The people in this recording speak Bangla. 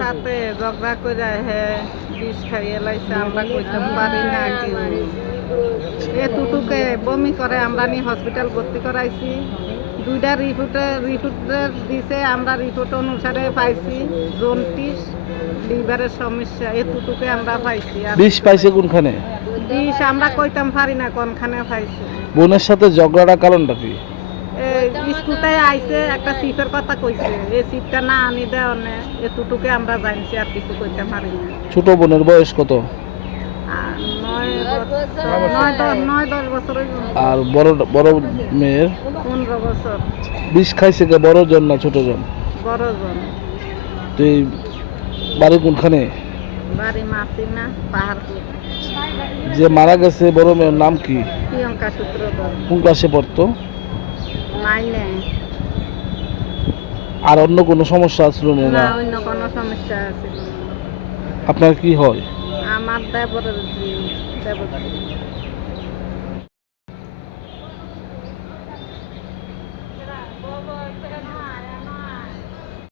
সাথে ঝগড়া করে হে বিষ খাইয়ে লাইছে আমরা কইতাম পারি না কেউ এতটুকে বমি করে আমরা নিয়ে হসপিটাল ভর্তি করাইছি। দুইটা রিপোর্টে রিপোর্টে দিছে আমরা রিপোর্ট অনুসারে পাইছি জন্টিস লিভারের সমস্যা এতটুকে আমরা পাইছি। বিষ পাইছে কোনখানে? বিষ আমরা কইতাম পারি না কোনখানে পাইছি? বোনের সাথে ঝগড়াটা কারণটা কি? স্কুলটায় আইছে একটা সিটের কথা কইছে এই সিটটা না আনি দেওয়া নে এতটুকে আমরা জানছি আর কিছু কইতে পারি না। ছোট বোনের বয়স কত? আর নয় বছর। নয় দশ বছরের আর বড় বড় মেয়ের? পনেরো বছর। বিষ খাইছে কে বড় জন না ছোট জন? বড় জন। তো এই বাড়ি কোনখানে? বাড়ি মাসি না পাহাড়পুর। যে মারা গেছে বড় মেয়ের নাম কি? প্রিয়ঙ্কা সূত্রধর কোন ক্লাসে পড়তো? আর অন্য কোনো সমস্যা না না অন্য কোনো সমস্যা আছে আপনার কি হয়? আমার দেবরের দেবর